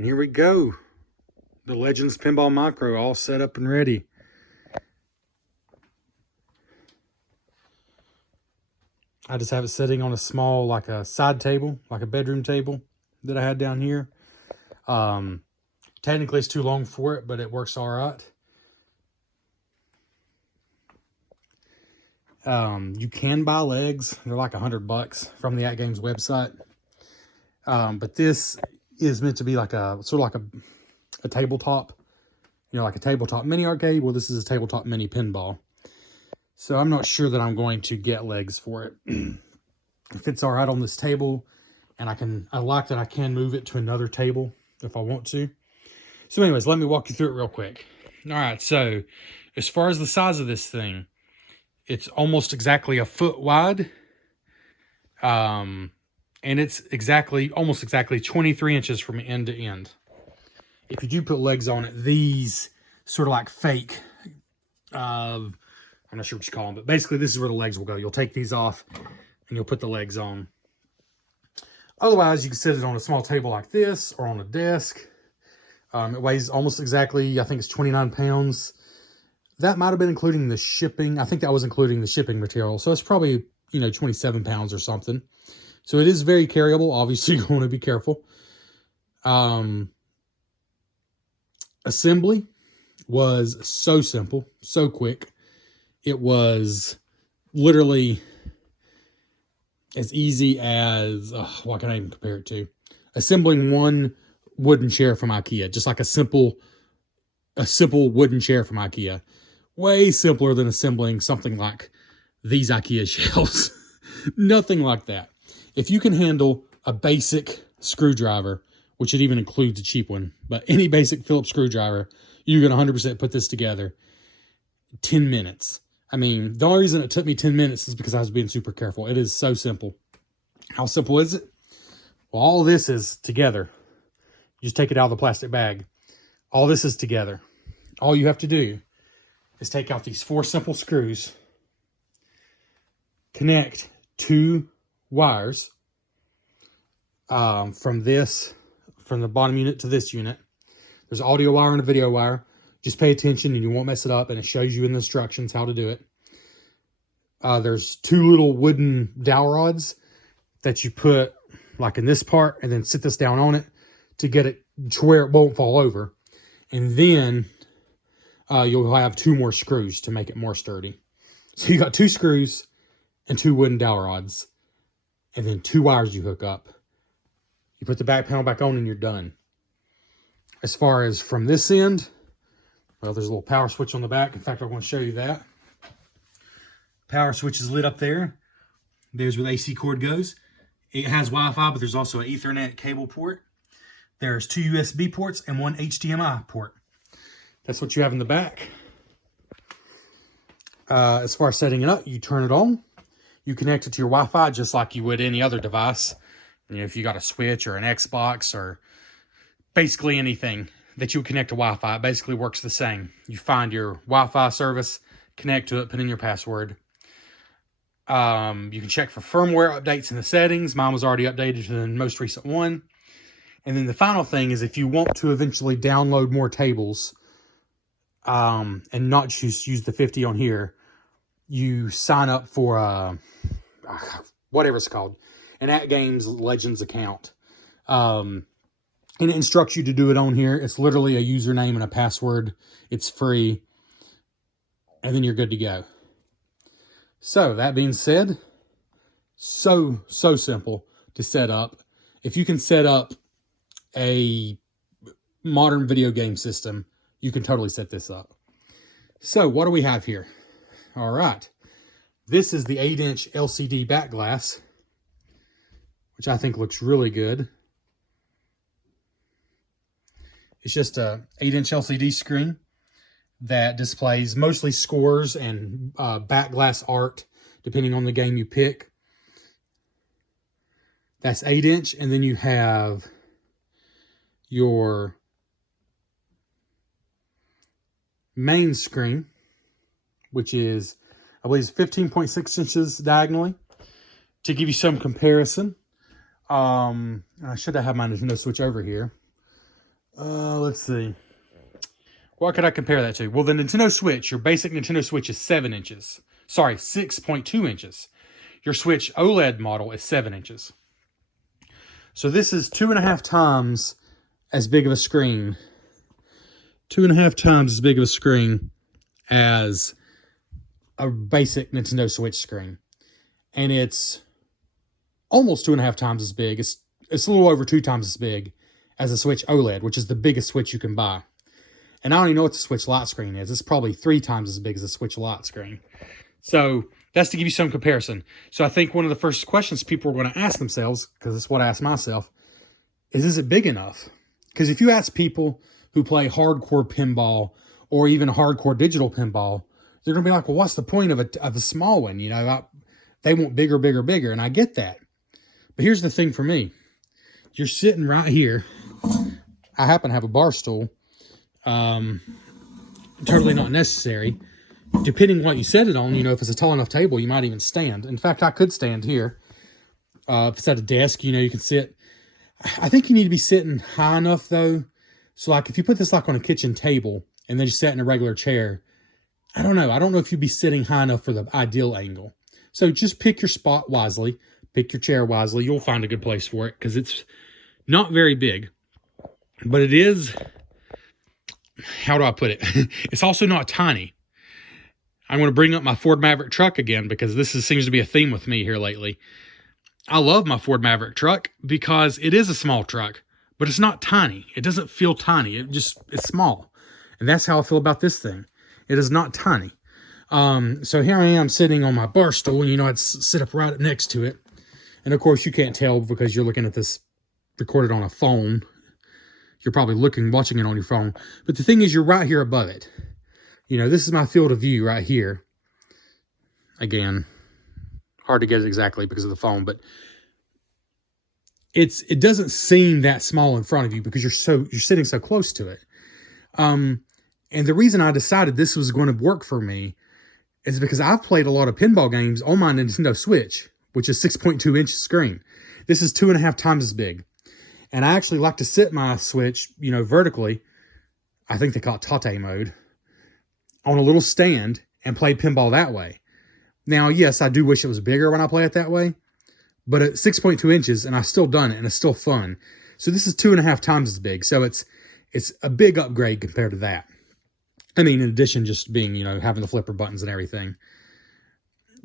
And here we go. The Legends Pinball Micro all set up and ready. I just have it sitting on a small, like a side table, like a bedroom table that I had down here. Technically it's too long for it, but it works all right. You can buy legs. They're like $100 from the At Games website. But this is meant to be like a sort of like a tabletop, like a tabletop mini arcade. Well, this is a tabletop mini pinball. So I'm not sure that I'm going to get legs for it. It fits all right on this table, and I like that I can move it to another table if I want to. So anyways, let me walk you through it real quick. All right, so as far as the size of this thing, it's almost exactly a foot wide. And it's almost exactly 23 inches from end to end. If you do put legs on it, these sort of like fake, I'm not sure what you call them, but basically this is where the legs will go. You'll take these off and you'll put the legs on. Otherwise, you can set it on a small table like this or on a desk. It weighs almost exactly, I think it's 29 pounds. That might have been including the shipping. I think that was including the shipping material. So it's probably, 27 pounds or something. So it is very carryable. Obviously, you want to be careful. Assembly was so simple, so quick. It was literally as easy as, what can I even compare it to? Assembling one wooden chair from IKEA, just like a simple wooden chair from IKEA. Way simpler than assembling something like these IKEA shelves. Nothing like that. If you can handle a basic screwdriver, which it even includes a cheap one, but any basic Phillips screwdriver, you can 100% put this together. 10 minutes. I mean, the only reason it took me 10 minutes is because I was being super careful. It is so simple. How simple is it? Well, all this is together. You just take it out of the plastic bag. All this is together. All you have to do is take out these 4 simple screws, connect 2 wires from the bottom unit to this unit. There's an audio wire and a video wire. Just pay attention and you won't mess it up, and it shows you in the instructions how to do it. There's 2 little wooden dowel rods that you put like in this part and then sit this down on it to get it to where it won't fall over. And then you'll have 2 more screws to make it more sturdy. So you got 2 screws and 2 wooden dowel rods, and then 2 wires you hook up. You put the back panel back on and you're done. As far as from this end, well, there's a little power switch on the back. In fact, I want to show you that. Power switch is lit up there. There's where the AC cord goes. It has Wi-Fi, but there's also an Ethernet cable port. There's 2 USB ports and 1 HDMI port. That's what you have in the back. As far as setting it up, you turn it on. You connect it to your Wi-Fi just like you would any other device. If you got a Switch or an Xbox or basically anything that you would connect to Wi-Fi, it basically works the same. You find your Wi-Fi service, connect to it, put in your password. You can check for firmware updates in the settings. Mine was already updated to the most recent one. And then the final thing is if you want to eventually download more tables and not just use the 50 on here, you sign up for whatever it's called, an At Games Legends account. And it instructs you to do it on here. It's literally a username and a password. It's free. And then you're good to go. So that being said, so simple to set up. If you can set up a modern video game system, you can totally set this up. So what do we have here? All right. This is the 8-inch LCD back glass, which I think looks really good. It's just a 8-inch LCD screen that displays mostly scores and back glass art, depending on the game you pick. That's 8-inch, and then you have your main screen, which is, I believe, 15.6 inches diagonally. To give you some comparison, I should have had my no switch over here. Let's see. What could I compare that to? Well, the Nintendo Switch, your basic Nintendo Switch is 7 inches. Sorry, 6.2 inches. Your Switch OLED model is 7 inches. So this is 2.5 times as big of a screen. 2.5 times as big of a screen as a basic Nintendo Switch screen. And it's almost 2.5 times as big. It's a little over 2 times as big as a Switch OLED, which is the biggest Switch you can buy. And I don't even know what the Switch Lite screen is. It's probably 3 times as big as a Switch Lite screen. So that's to give you some comparison. So I think one of the first questions people are going to ask themselves, because it's what I asked myself, is it big enough? Because if you ask people who play hardcore pinball or even hardcore digital pinball, they're going to be like, well, what's the point of a small one? You know, they want bigger, bigger, bigger. And I get that. But here's the thing for me. You're sitting right here. I happen to have a bar stool. Totally not necessary. Depending on what you set it on, you know, if it's a tall enough table, you might even stand. In fact, I could stand here. If it's at a desk, you know, you can sit. I think you need to be sitting high enough, though. So, like, if you put this, like, on a kitchen table and then you sit in a regular chair, I don't know. I don't know if you'd be sitting high enough for the ideal angle. So, just pick your spot wisely. Pick your chair wisely. You'll find a good place for it because it's not very big. But it is... How do I put it? It's also not tiny. I'm going to bring up my Ford Maverick truck again because seems to be a theme with me here lately. I love my Ford Maverick truck because it is a small truck, but it's not tiny. It doesn't feel tiny. It's small. And that's how I feel about this thing. It is not tiny. So here I am sitting on my bar stool, and you know, I'd sit up right next to it. And of course you can't tell because you're looking at this recorded on a phone. You're probably watching it on your phone. But the thing is, you're right here above it. You know, this is my field of view right here. Again, hard to get it exactly because of the phone, but it doesn't seem that small in front of you because you're sitting so close to it. And the reason I decided this was going to work for me is because I've played a lot of pinball games on my Nintendo Switch, which is 6.2 inch screen. This is 2.5 times as big. And I actually like to sit my Switch, you know, vertically. I think they call it tate mode. On a little stand and play pinball that way. Now, yes, I do wish it was bigger when I play it that way. But at 6.2 inches, and I've still done it, and it's still fun. So this is 2.5 times as big. So it's a big upgrade compared to that. I mean, in addition, just being, you know, having the flipper buttons and everything.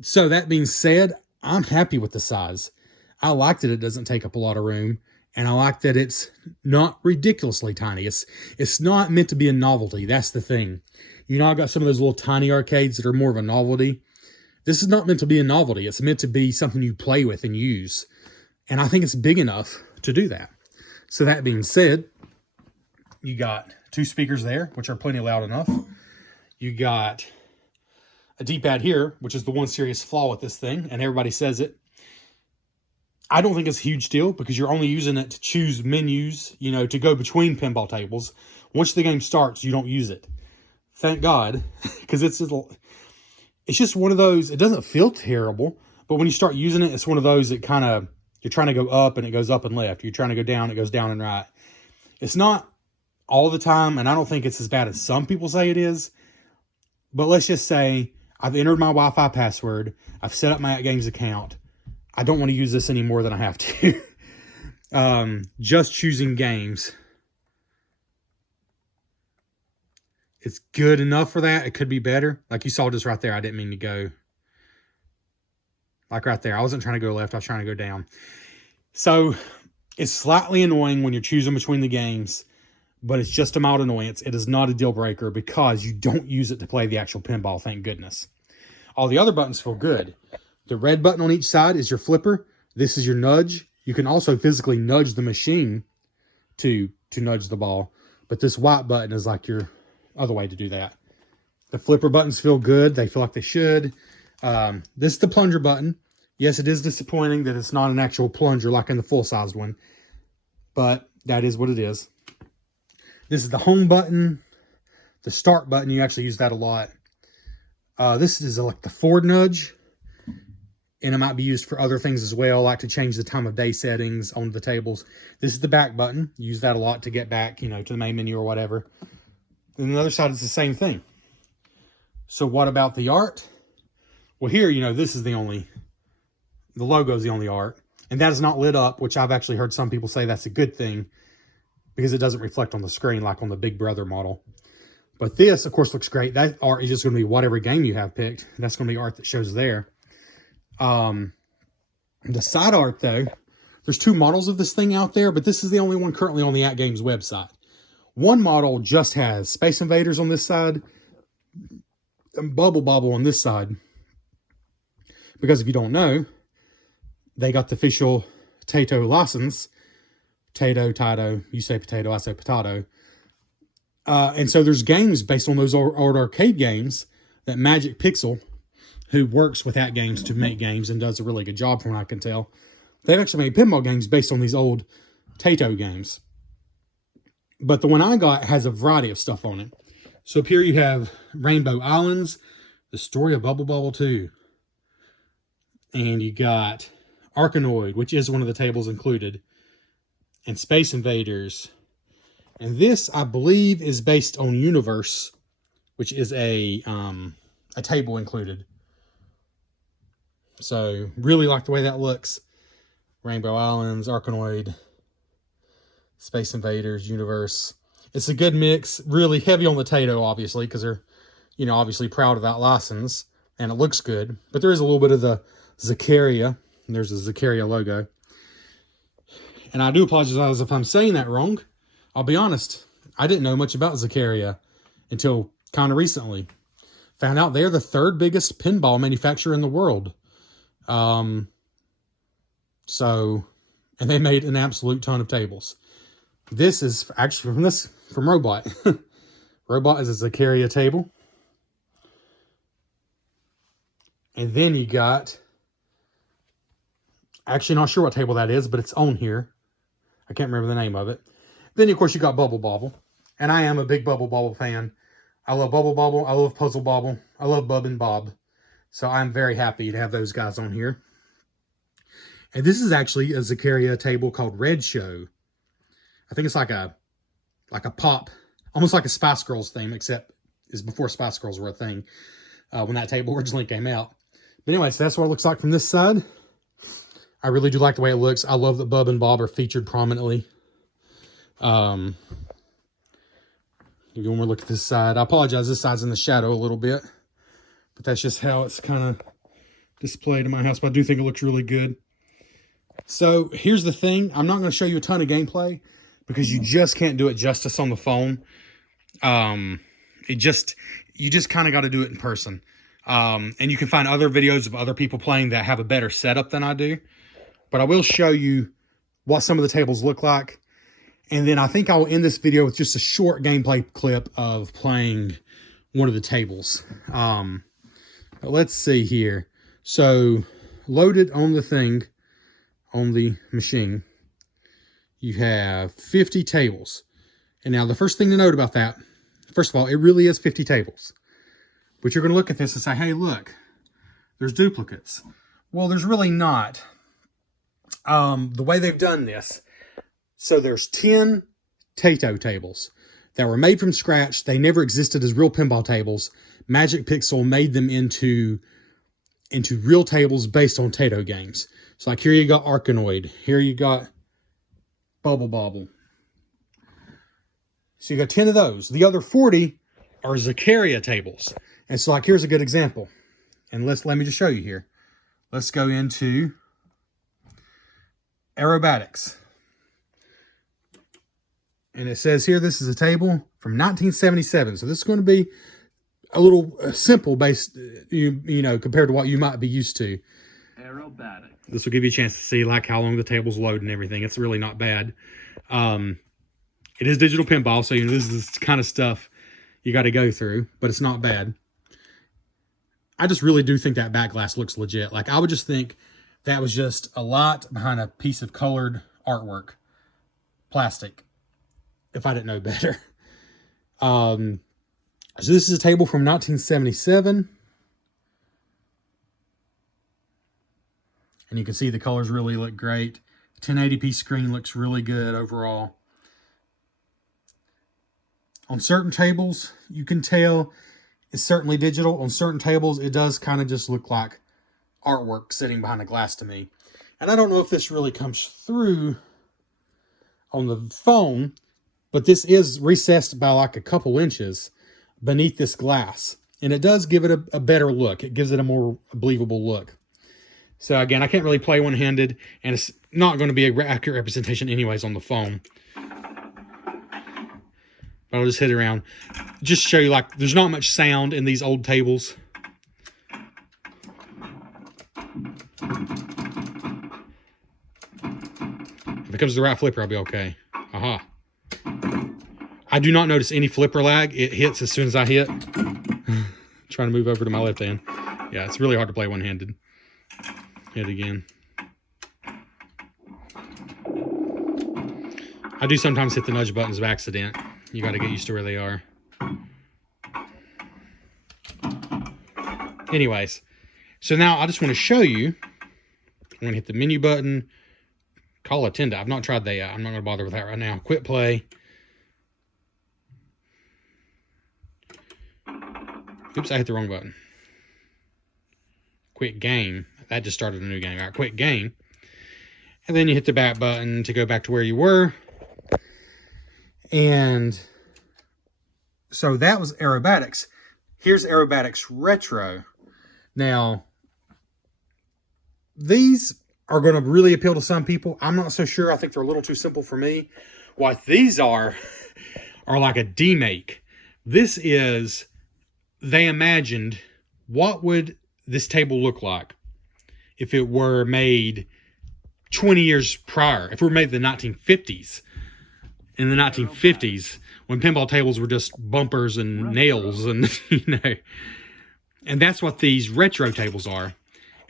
So that being said, I'm happy with the size. I like that it doesn't take up a lot of room. And I like that it's not ridiculously tiny. It's not meant to be a novelty. That's the thing. You know, I've got some of those little tiny arcades that are more of a novelty. This is not meant to be a novelty. It's meant to be something you play with and use. And I think it's big enough to do that. So that being said, you got 2 speakers there, which are plenty loud enough. You got a D-pad here, which is the one serious flaw with this thing. And everybody says it. I don't think it's a huge deal because you're only using it to choose menus, you know, to go between pinball tables. Once the game starts, you don't use it. Thank God, because it's just one of those, it doesn't feel terrible, but when you start using it, it's one of those that kind of, you're trying to go up and it goes up and left. You're trying to go down, it goes down and right. It's not all the time, and I don't think it's as bad as some people say it is, but let's just say I've entered my Wi-Fi password, I've set up my AtGames account, I don't want to use this any more than I have to. Just choosing games. It's good enough for that. It could be better. Like you saw just right there. I didn't mean to go. Like right there. I wasn't trying to go left. I was trying to go down. So it's slightly annoying when you're choosing between the games. But it's just a mild annoyance. It is not a deal breaker because you don't use it to play the actual pinball. Thank goodness. All the other buttons feel good. The red button on each side is your flipper. This is your nudge. You can also physically nudge the machine to nudge the ball. But this white button is like your other way to do that. The flipper buttons feel good. They feel like they should. This is the plunger button. Yes, it is disappointing that it's not an actual plunger like in the full-sized one. But that is what it is. This is the home button. The start button, you actually use that a lot. This is like the forward nudge. and it might be used for other things as well, like to change the time of day settings on the tables. This is the back button. Use that a lot to get back, you know, to the main menu or whatever. And the other side is the same thing. So what about the art? Well, here, you know, this is the logo is the only art. And that is not lit up, which I've actually heard some people say that's a good thing because it doesn't reflect on the screen like on the Big Brother model. But this, of course, looks great. That art is just going to be whatever game you have picked. That's going to be art that shows there. The side art, though, there's 2 models of this thing out there, but this is the only one currently on the At Games website. One model just has Space Invaders on this side and Bubble Bobble on this side. Because if you don't know, they got the official Taito license. Taito, you say potato, I say potato. And so there's games based on those old arcade games that Magic Pixel, who works with At Games to make games and does a really good job from what I can tell, they've actually made pinball games based on these old Taito games. But the one I got has a variety of stuff on it. So up here you have Rainbow Islands, The Story of Bubble Bobble 2. And you got Arkanoid, which is one of the tables included. And Space Invaders. And this, I believe, is based on Universe, which is a table included. So, really like the way that looks. Rainbow Islands, Arkanoid, Space Invaders, Universe. It's a good mix. Really heavy on the Taito, obviously, because they're, you know, obviously proud of that license. And it looks good. But there is a little bit of the Zaccaria. There's a Zaccaria logo. And I do apologize if I'm saying that wrong. I'll be honest. I didn't know much about Zaccaria until kind of recently. Found out they're the 3rd biggest pinball manufacturer in the world. And they made an absolute ton of tables. This is actually from Robot. Robot is a Zaccaria table. And then you got, actually not sure what table that is, but it's on here. I can't remember the name of it. Then, of course, you got Bubble Bobble. And I am a big Bubble Bobble fan. I love Bubble Bobble. I love Puzzle Bobble. I love Bub and Bob. So I'm very happy to have those guys on here. And this is actually a Zaccaria table called Red Show. I think it's like a pop, almost like a Spice Girls theme, except it's before Spice Girls were a thing when that table originally came out. But anyway, so that's what it looks like from this side. I really do like the way it looks. I love that Bub and Bob are featured prominently. Give you one more look at this side. I apologize, this side's in the shadow a little bit. But that's just how it's kind of displayed in my house. But I do think it looks really good. So here's the thing. I'm not going to show you a ton of gameplay because you just can't do it justice on the phone. You just kind of got to do it in person. And you can find other videos of other people playing that have a better setup than I do. But I will show you what some of the tables look like. And then I think I will end this video with just a short gameplay clip of playing one of the tables. But let's see here. So loaded on the thing, on the machine, you have 50 tables. And now the first thing to note about that, first of all, it really is 50 tables. But you're going to look at this and say, hey, look, there's duplicates. Well, there's really not. The way they've done this, so there's 10 Taito tables that were made from scratch. They never existed as real pinball tables. Magic Pixel made them into real tables based on Taito games. So like here you got Arkanoid. Here you got Bubble Bobble. So you got 10 of those. The other 40 are Zaccaria tables. And so like here's a good example. And let me just show you here. Let's go into Aerobatics. And it says here, this is a table from 1977. So this is going to be a little simple based, you know, compared to what you might be used to. Aerobatic. This will give you a chance to see like how long the tables load and everything. It's really not bad. It is digital pinball, so you know this is the kind of stuff you got to go through, but it's not bad. I just really do think that back glass looks legit. Like I would just think that was just a lot behind a piece of colored artwork, plastic, if I didn't know better. So this is a table from 1977. And you can see the colors really look great. 1080p screen looks really good overall. On certain tables, you can tell it's certainly digital. On certain tables, it does kind of just look like artwork sitting behind a glass to me. And I don't know if this really comes through on the phone, but this is recessed by like a couple inches beneath this glass. And it does give it a better look. It gives it a more believable look. So again, I can't really play one-handed, and it's not going to be an accurate representation anyways on the phone. But I'll just hit it around. Just to show you, like, there's not much sound in these old tables. If it comes to the right flipper, I'll be okay. Aha. I do not notice any flipper lag. It hits as soon as I hit. Trying to move over to my left hand. Yeah, it's really hard to play one-handed. Hit again. I do sometimes hit the nudge buttons by accident. You got to get used to where they are. Anyways, so now I just want to show you. I'm going to hit the menu button. Call attendant. I've not tried that yet. I'm not going to bother with that right now. Quit play. Oops, I hit the wrong button. Quit game. That just started a new game. All right, quit game. And then you hit the back button to go back to where you were. And so that was Aerobatics. Here's Aerobatics Retro. Now, these are going to really appeal to some people. I'm not so sure. I think they're a little too simple for me. What these are like a demake. This is, they imagined, what would this table look like if it were made 20 years prior, if it were made in the 1950s. In the 1950s, when pinball tables were just bumpers and nails, and and that's what these retro tables are.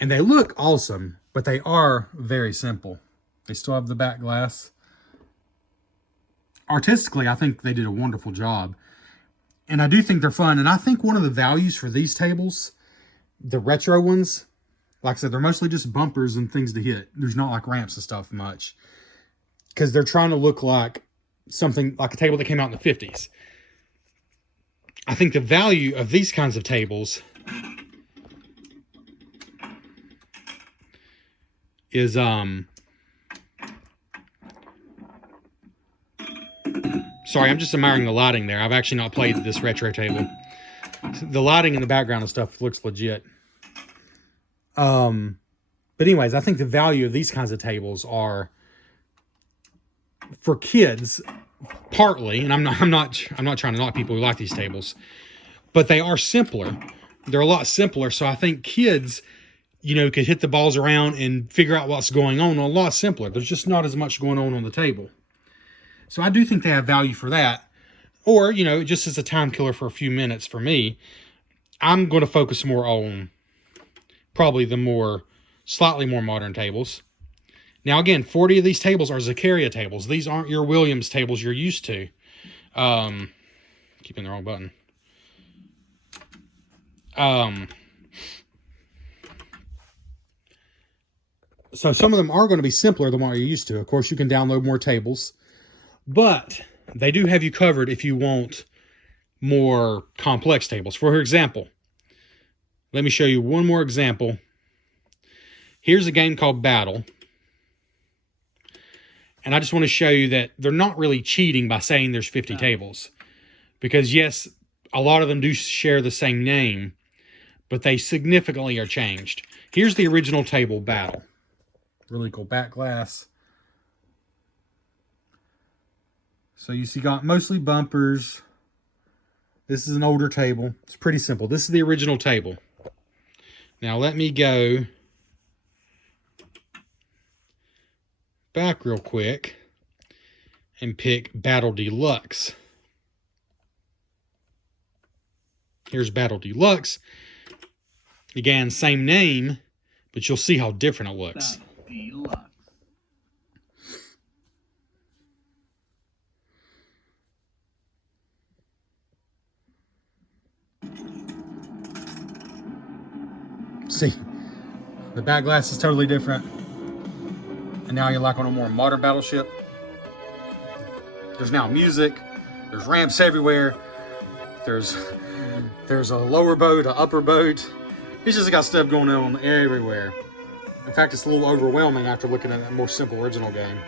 And they look awesome, but they are very simple. They still have the back glass. Artistically, I think they did a wonderful job. And I do think they're fun. And I think one of the values for these tables, the retro ones, like I said, they're mostly just bumpers and things to hit. There's not like ramps and stuff much. Because they're trying to look like something like a table that came out in the 50s. I think the value of these kinds of tables is sorry, I'm just admiring the lighting there. I've actually not played this retro table. The lighting in the background and stuff looks legit. But anyways, I think the value of these kinds of tables are for kids, partly, and I'm not trying to knock people who like these tables, but they are simpler. They're a lot simpler, so I think kids, could hit the balls around and figure out what's going on a lot simpler. There's just not as much going on the table. So I do think they have value for that. Or, just as a time killer for a few minutes for me, I'm going to focus more on probably the slightly more modern tables. Now, again, 40 of these tables are Zaccaria tables. These aren't your Williams tables you're used to. Keeping the wrong button. So some of them are going to be simpler than what you're used to. Of course, you can download more tables. But they do have you covered if you want more complex tables. For example, let me show you one more example. Here's a game called Battle. And I just want to show you that they're not really cheating by saying there's 50 tables. Because yes, a lot of them do share the same name, but they significantly are changed. Here's the original table, Battle. Really cool back glass. So you see, got mostly bumpers. This is an older table. It's pretty simple. This is the original table. Now let me go back real quick and pick Battle Deluxe. Here's Battle Deluxe. Again, same name, but you'll see how different it looks. Deluxe. See, the back glass is totally different. now you're like on a more modern battleship. There's now music, there's ramps everywhere, there's a lower boat, an upper boat. It's just got stuff going on everywhere. In fact, it's a little overwhelming after looking at a more simple original game.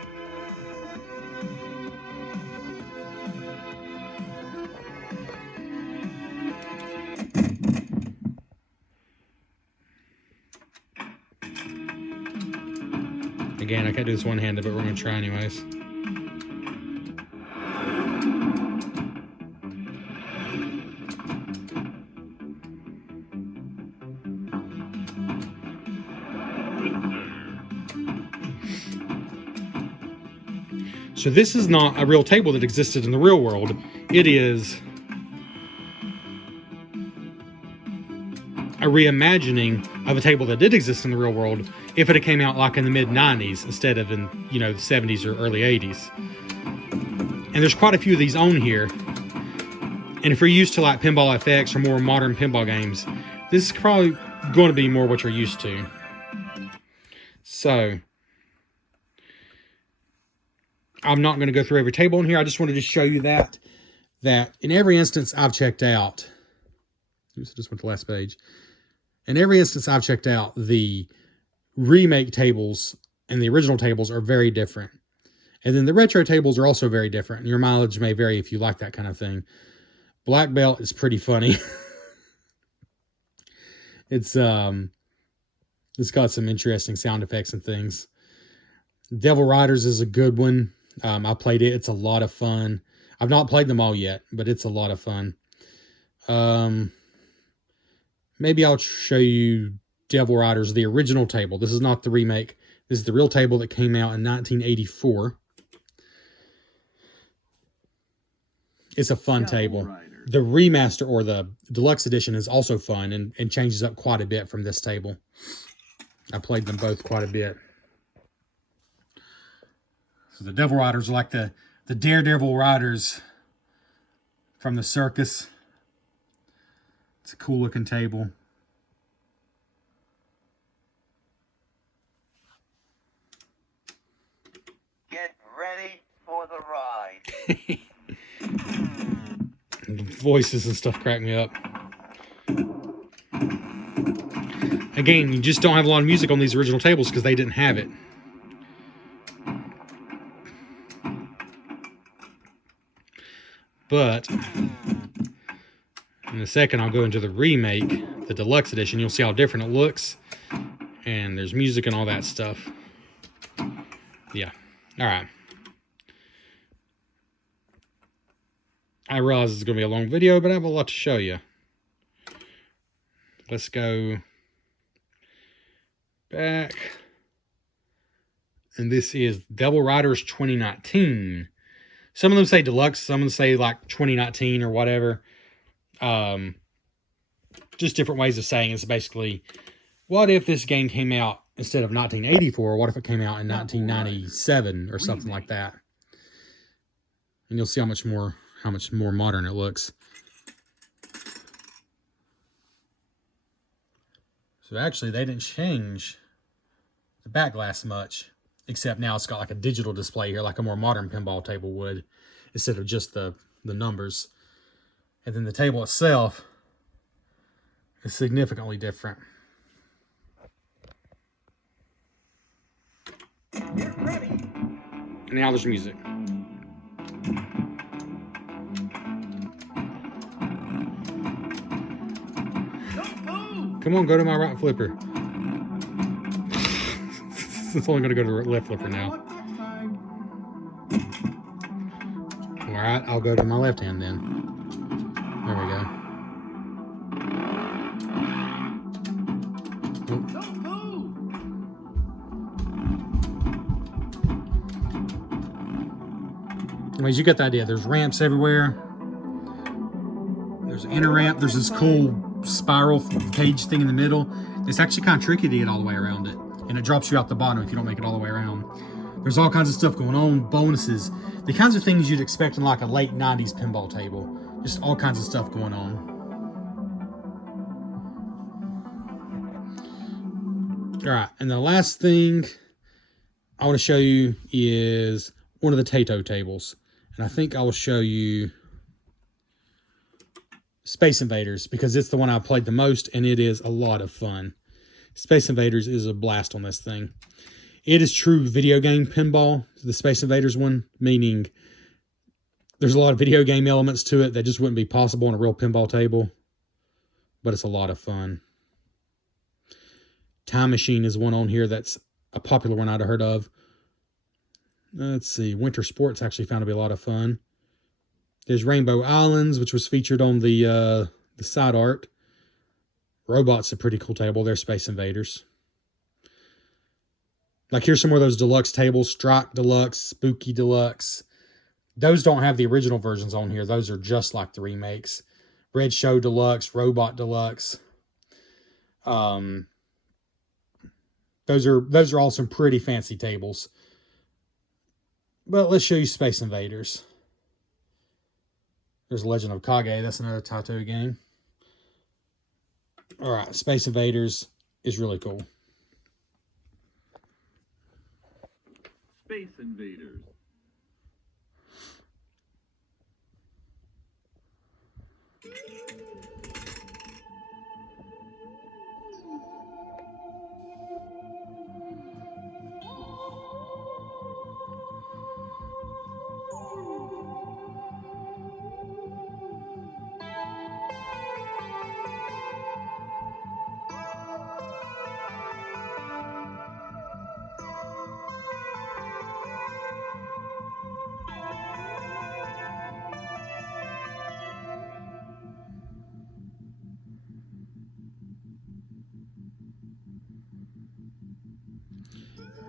Again, I can't do this one-handed, but we're going to try anyways. So this is not a real table that existed in the real world. It is a reimagining of a table that did exist in the real world if it had came out like in the mid-90s instead of in, you know, the 70s or early 80s. And there's quite a few of these on here. And if you're used to like Pinball FX or more modern pinball games, this is probably going to be more what you're used to. So I'm not going to go through every table in here. I just wanted to show you that in every instance I've checked out, oops, I just went to the last page. In every instance I've checked out, the remake tables and the original tables are very different. And then the retro tables are also very different. Your mileage may vary if you like that kind of thing. Black Belt is pretty funny. It's got some interesting sound effects and things. Devil Riders is a good one. I played it. It's a lot of fun. I've not played them all yet, but it's a lot of fun. Maybe I'll show you Devil Riders, the original table. This is not the remake. This is the real table that came out in 1984. It's a fun table. The remaster or the deluxe edition is also fun and changes up quite a bit from this table. I played them both quite a bit. So the Devil Riders are like the Daredevil Riders from the circus. It's a cool looking table. Get ready for the ride. Voices and stuff crack me up. Again, you just don't have a lot of music on these original tables because they didn't have it. But in a second, I'll go into the remake, the deluxe edition. You'll see how different it looks. And there's music and all that stuff. Yeah. All right. I realize it's going to be a long video, but I have a lot to show you. Let's go back. And this is Devil Riders 2019. Some of them say deluxe, some of them say like 2019 or whatever. Just different ways of saying it's basically, what if this game came out instead of 1984? What if it came out in 1997 or something like that? And you'll see how much more modern it looks. So actually, they didn't change the back glass much, except now it's got like a digital display here, like a more modern pinball table would, instead of just the numbers. And then the table itself is significantly different. Get ready. And now there's music. Come on, go to my right flipper. It's only going to go to the left flipper now. Alright, I'll go to my left hand then. There we go. Anyways, you get the idea. There's ramps everywhere. There's an inner ramp. There's this cool spiral cage thing in the middle. It's actually kind of tricky to get all the way around it. And it drops you out the bottom if you don't make it all the way around. There's all kinds of stuff going on, bonuses. The kinds of things you'd expect in like a late 90s pinball table. Just all kinds of stuff going on. All right, and the last thing I want to show you is one of the Tato tables. And I think I will show you Space Invaders because it's the one I played the most and it is a lot of fun. Space Invaders is a blast on this thing. It is true video game pinball, the Space Invaders one, meaning there's a lot of video game elements to it that just wouldn't be possible on a real pinball table. But it's a lot of fun. Time Machine is one on here that's a popular one I'd heard of. Let's see. Winter Sports actually found to be a lot of fun. There's Rainbow Islands, which was featured on the side art. Robot's a pretty cool table. They're Space Invaders. Like here's some more of those deluxe tables. Strike Deluxe, Spooky Deluxe. Those don't have the original versions on here. Those are just like the remakes. Red Show Deluxe, Robot Deluxe. Those are all some pretty fancy tables. But let's show you Space Invaders. There's Legend of Kage. That's another Taito game. All right, Space Invaders is really cool. Space Invaders.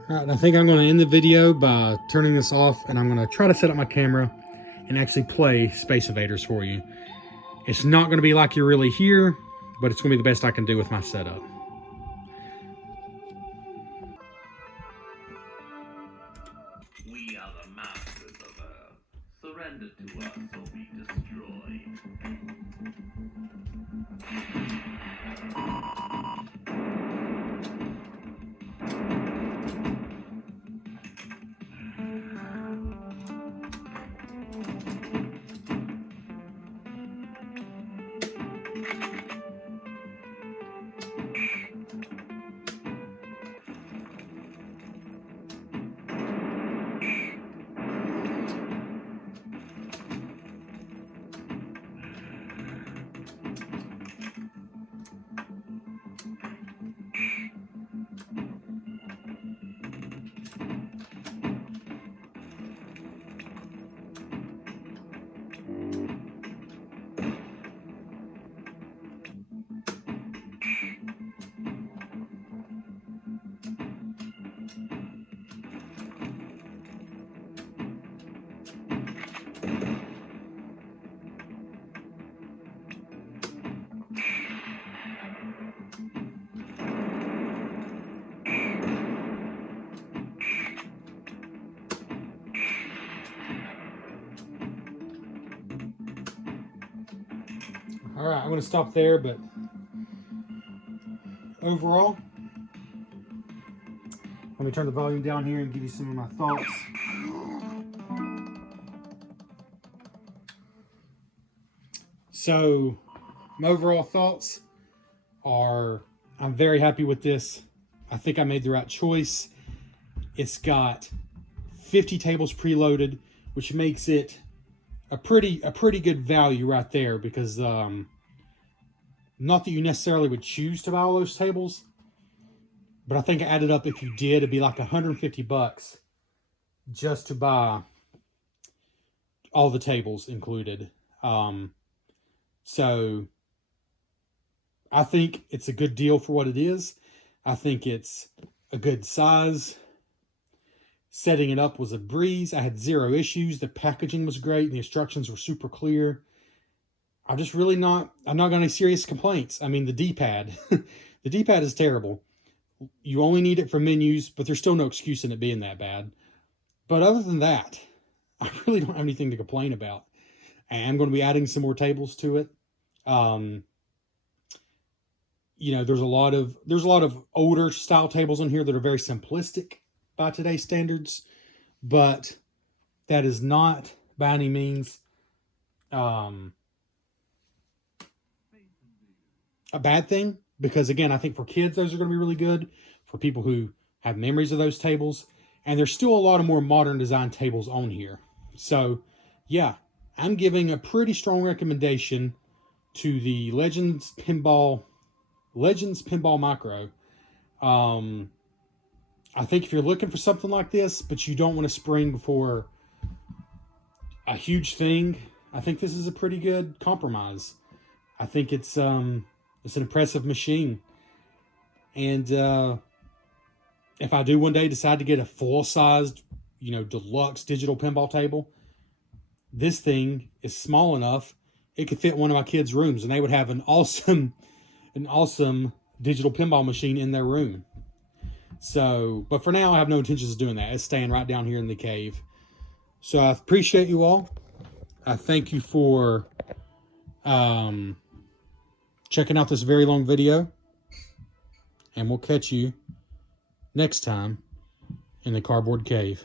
All right, I think I'm going to end the video by turning this off, and I'm going to try to set up my camera and actually play Space Invaders for you. It's not going to be like you're really here, but it's going to be the best I can do with my setup. We are the masters of Earth. Surrender to us or be destroyed. All right, I'm going to stop there, but overall, let me turn the volume down here and give you some of my thoughts. So, my overall thoughts are I'm very happy with this. I think I made the right choice. It's got 50 tables preloaded, which makes it a pretty good value right there because not that you necessarily would choose to buy all those tables, but I think I added up if you did, it'd be like $150 just to buy all the tables included. So I think it's a good deal for what it is. I think it's a good size. Setting it up was a breeze. I had zero issues. The packaging was great. The instructions were super clear. I'm not got any serious complaints. I mean, the D-pad, the D-pad is terrible. You only need it for menus, but there's still no excuse in it being that bad. But other than that, I really don't have anything to complain about. And I'm going to be adding some more tables to it. You know, there's a lot of older style tables in here that are very simplistic, by today's standards, but that is not by any means a bad thing, because again, I think for kids, those are going to be really good for people who have memories of those tables. And there's still a lot of more modern design tables on here. So yeah, I'm giving a pretty strong recommendation to the Legends Pinball Micro. I think if you're looking for something like this, but you don't want to spring before a huge thing, I think this is a pretty good compromise. I think it's an impressive machine. And if I do one day decide to get a full-sized, deluxe digital pinball table, this thing is small enough it could fit one of my kids' rooms, and they would have an awesome digital pinball machine in their room. So, but for now, I have no intentions of doing that. It's staying right down here in the cave. So I appreciate you all. I thank you for checking out this very long video. And we'll catch you next time in the cardboard cave.